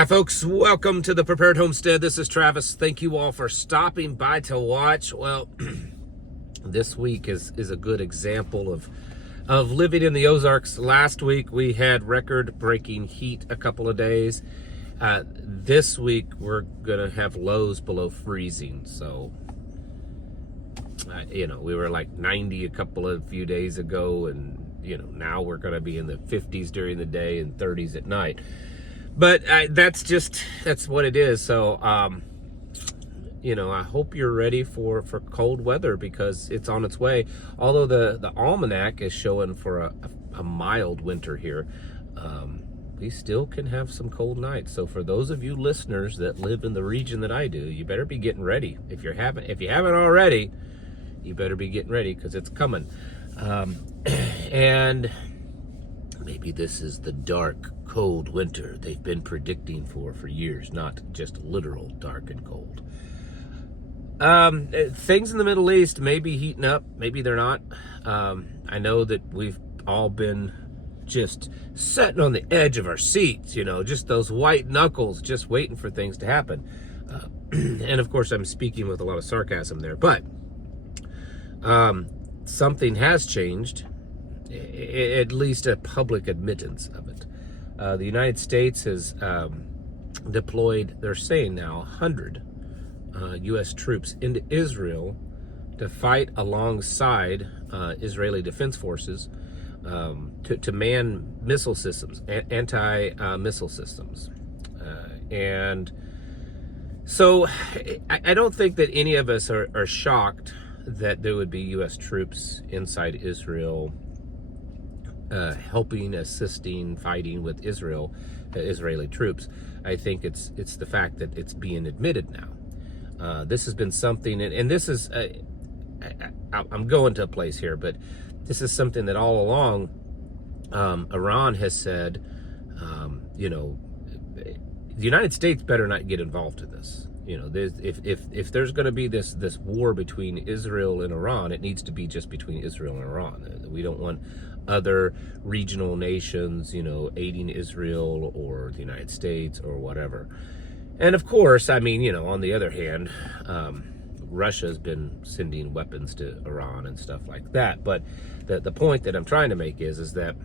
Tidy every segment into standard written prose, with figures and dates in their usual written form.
Hi folks, welcome to the Prepared Homestead. This is Travis. Thank you all for stopping by to watch. Well, this week is a good example of living in the Ozarks. Last week we had record-breaking heat a couple of days. This week we're gonna have lows below freezing. So, we were like 90 a few days ago, and now we're gonna be in the 50s during the day and 30s at night. But that's what it is. So, I hope you're ready for cold weather because it's on its way. Although the almanac is showing for a mild winter here, we still can have some cold nights. So for those of you listeners that live in the region that I do, you better be getting ready. If you haven't already, you better be getting ready because it's coming. And maybe this is the dark, cold winter they've been predicting for years, not just literal dark and cold. Things in the Middle East may be heating up, maybe they're not. I know that we've all been just sitting on the edge of our seats, just those white knuckles, just waiting for things to happen. And of course, I'm speaking with a lot of sarcasm there, but something has changed, at least a public admittance of it. The United States has deployed, they're saying now, 100 U.S. troops into Israel to fight alongside Israeli Defense Forces to man missile systems, anti-missile systems. And so I don't think that any of us are shocked that there would be U.S. troops inside Israel helping, assisting, fighting with Israeli troops. I think it's the fact that it's being admitted now. This has been something, and this is, I'm going to a place here, but this is something that all along Iran has said, the United States better not get involved in this. If there's going to be this war between Israel and Iran, it needs to be just between Israel and Iran. We don't want other regional nations, aiding Israel or the United States or whatever. And of course, on the other hand, Russia's been sending weapons to Iran and stuff like that. But the point that I'm trying to make is that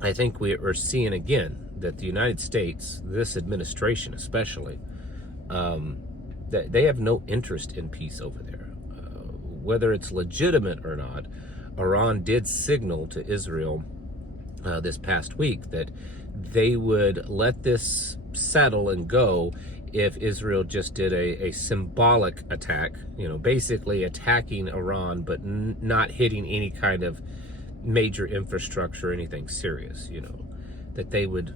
I think we're seeing again that the United States, this administration especially, that they have no interest in peace over there. Whether it's legitimate or not, Iran did signal to Israel this past week that they would let this settle and go if Israel just did a symbolic attack, basically attacking Iran, but not hitting any kind of major infrastructure or anything serious, that they would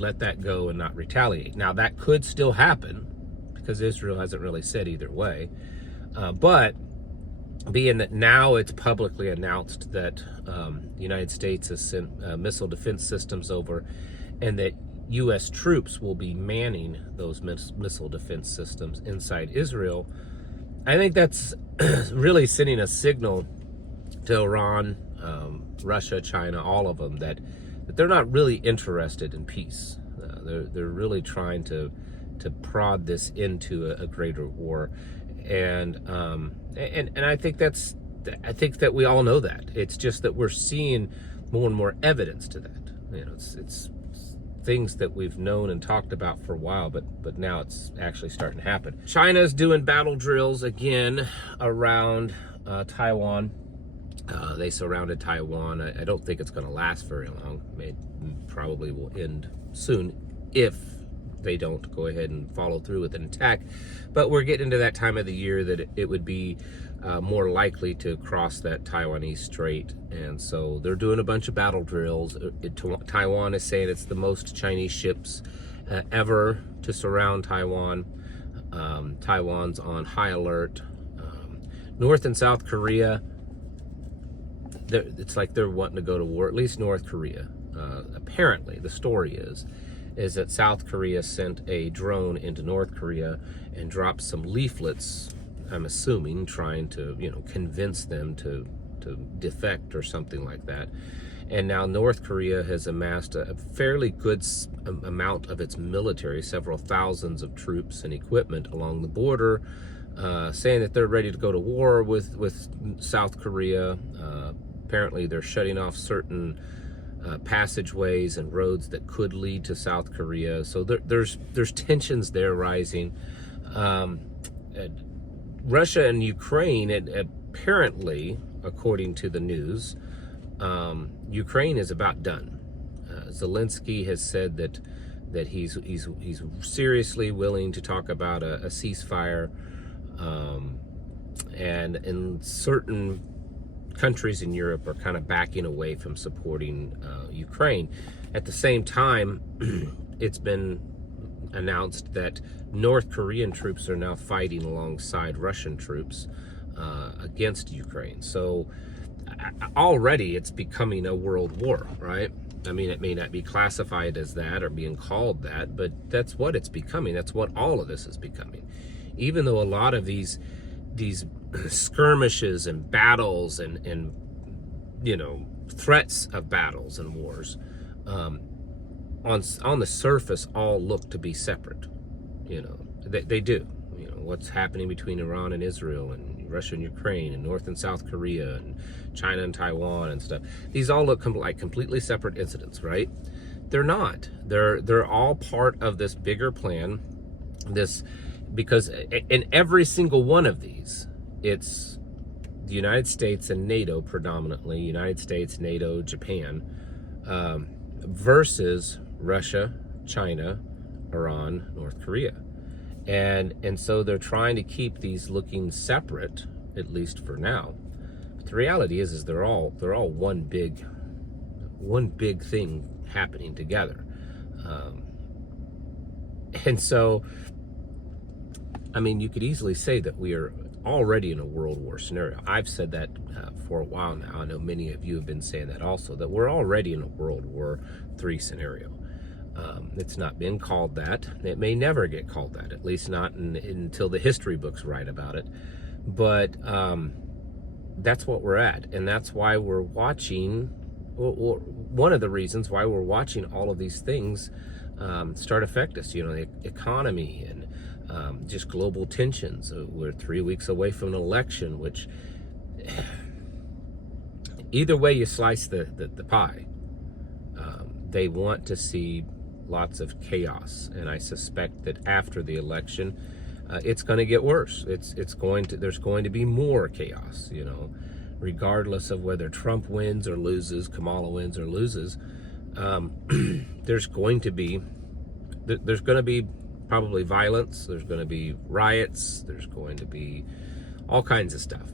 let that go and not retaliate. Now, that could still happen because Israel hasn't really said either way. But being that now it's publicly announced that the United States has sent missile defense systems over and that U.S. troops will be manning those missile defense systems inside Israel, I think that's really sending a signal to Iran, Russia, China, all of them, that they're not really interested in peace. They're really trying to prod this into a greater war, and I think that we all know that. It's just that we're seeing more and more evidence to that. It's things that we've known and talked about for a while, but now it's actually starting to happen. China's doing battle drills again around Taiwan. They surrounded Taiwan. I don't think it's going to last very long. It probably will end soon if they don't go ahead and follow through with an attack. But we're getting into that time of the year that it would be more likely to cross that Taiwanese Strait. And so they're doing a bunch of battle drills. Taiwan is saying it's the most Chinese ships ever to surround Taiwan. Taiwan's on high alert. North and South Korea, it's like they're wanting to go to war, at least North Korea. Apparently, the story is that South Korea sent a drone into North Korea and dropped some leaflets, I'm assuming, trying to, convince them to defect or something like that. And now North Korea has amassed a fairly good amount of its military, several thousands of troops and equipment along the border, saying that they're ready to go to war with South Korea. Apparently they're shutting off certain passageways and roads that could lead to South Korea. So there's tensions there rising. Russia and Ukraine, apparently, according to the news, Ukraine is about done. Zelensky has said that he's seriously willing to talk about a ceasefire, and in certain countries in Europe are kind of backing away from supporting Ukraine. At the same time, it's been announced that North Korean troops are now fighting alongside Russian troops against Ukraine. So already it's becoming a world war, right? I mean, it may not be classified as that or being called that, but that's what it's becoming. That's what all of this is becoming. Even though a lot of these skirmishes and battles and you know, threats of battles and wars on the surface all look to be separate. You know, they do. You know, what's happening between Iran and Israel and Russia and Ukraine and North and South Korea and China and Taiwan and stuff. These all look like completely separate incidents, right? They're not. They're all part of this bigger plan. Because in every single one of these, it's the United States and NATO predominantly, United States, NATO, Japan, versus Russia, China, Iran, North Korea. And so they're trying to keep these looking separate, at least for now. But the reality is they're all one big thing happening together. And so, I mean, you could easily say that we are already in a world war scenario. I've said that for a while now. I know many of you have been saying that also, that we're already in a World War III scenario. It's not been called that. It may never get called that, at least not until the history books write about it. But that's what we're at. And that's why we're watching, one of the reasons why we're watching all of these things start affect us. You know, the economy and just global tensions. We're 3 weeks away from an election, which either way you slice the pie, they want to see lots of chaos. And I suspect that after the election, it's going to get worse. There's going to be more chaos, you know, regardless of whether Trump wins or loses, Kamala wins or loses. There's going to be probably violence. There's going to be riots. There's going to be all kinds of stuff.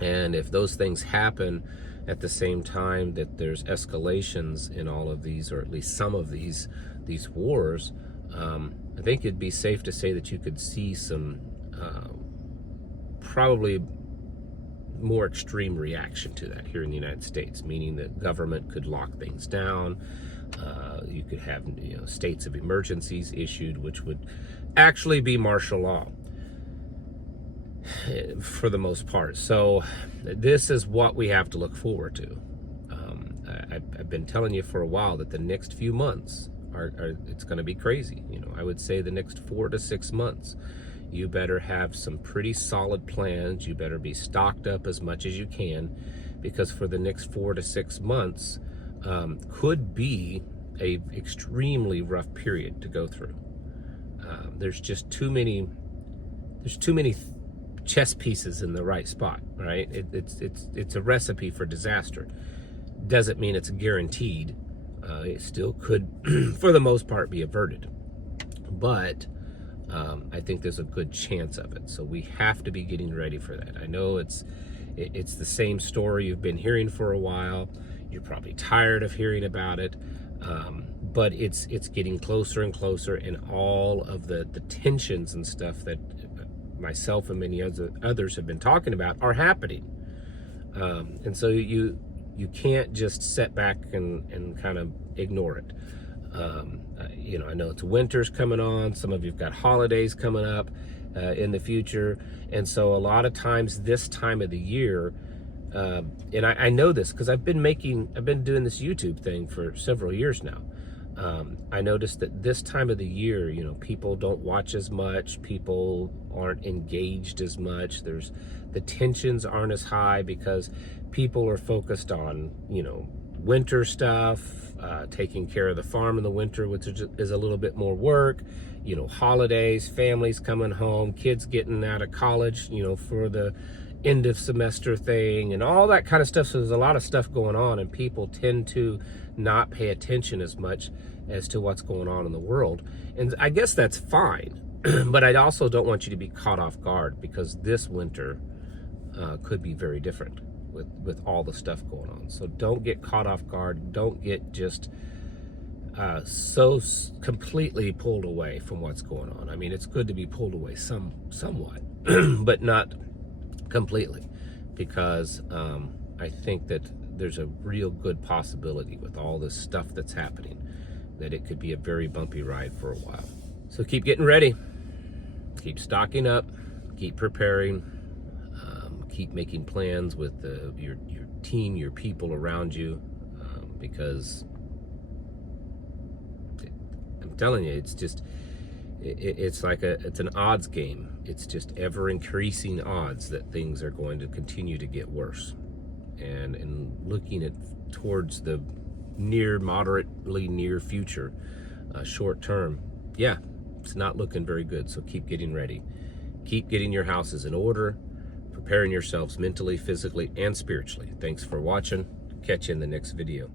And if those things happen at the same time that there's escalations in all of these, or at least some of these wars, I think it'd be safe to say that you could see some probably more extreme reaction to that here in the United States, meaning that government could lock things down. You could have, you know, states of emergencies issued, which would actually be martial law for the most part. So this is what we have to look forward to. I've been telling you for a while that the next few months it's going to be crazy. You know, I would say the next 4 to 6 months, you better have some pretty solid plans. You better be stocked up as much as you can, because for the next 4 to 6 months could be a extremely rough period to go through. There's just too many chess pieces in the right spot, right? It's a recipe for disaster. Doesn't mean it's guaranteed. It still could, for the most part, be averted. But I think there's a good chance of it. So we have to be getting ready for that. I know it's the same story you've been hearing for a while. You're probably tired of hearing about it. But it's getting closer and closer, and all of the tensions and stuff that myself and many others have been talking about are happening. And so you can't just sit back and kind of ignore it. You know, I know it's winter's coming on. Some of you've got holidays coming up in the future. And so a lot of times this time of the year, And I know this because I've been doing this YouTube thing for several years now. I noticed that this time of the year, you know, people don't watch as much, people aren't engaged as much, the tensions aren't as high because people are focused on, you know, winter stuff, taking care of the farm in the winter, which is a little bit more work, you know, holidays, families coming home, kids getting out of college, you know, for the end of semester thing and all that kind of stuff. So there's a lot of stuff going on, and people tend to not pay attention as much as to what's going on in the world. And I guess that's fine, but I also don't want you to be caught off guard, because this winter could be very different with all the stuff going on. So don't get caught off guard. Don't get just so completely pulled away from what's going on. I mean, it's good to be pulled away somewhat, but not completely, because I think that there's a real good possibility with all this stuff that's happening that it could be a very bumpy ride for a while. So keep getting ready, keep stocking up, keep preparing, keep making plans with your team, your people around you, because I'm telling you, it's just it's like it's an odds game. It's just ever increasing odds that things are going to continue to get worse. And looking at towards the moderately near future, short term, yeah, it's not looking very good. So keep getting ready. Keep getting your houses in order, preparing yourselves mentally, physically, and spiritually. Thanks for watching. Catch you in the next video.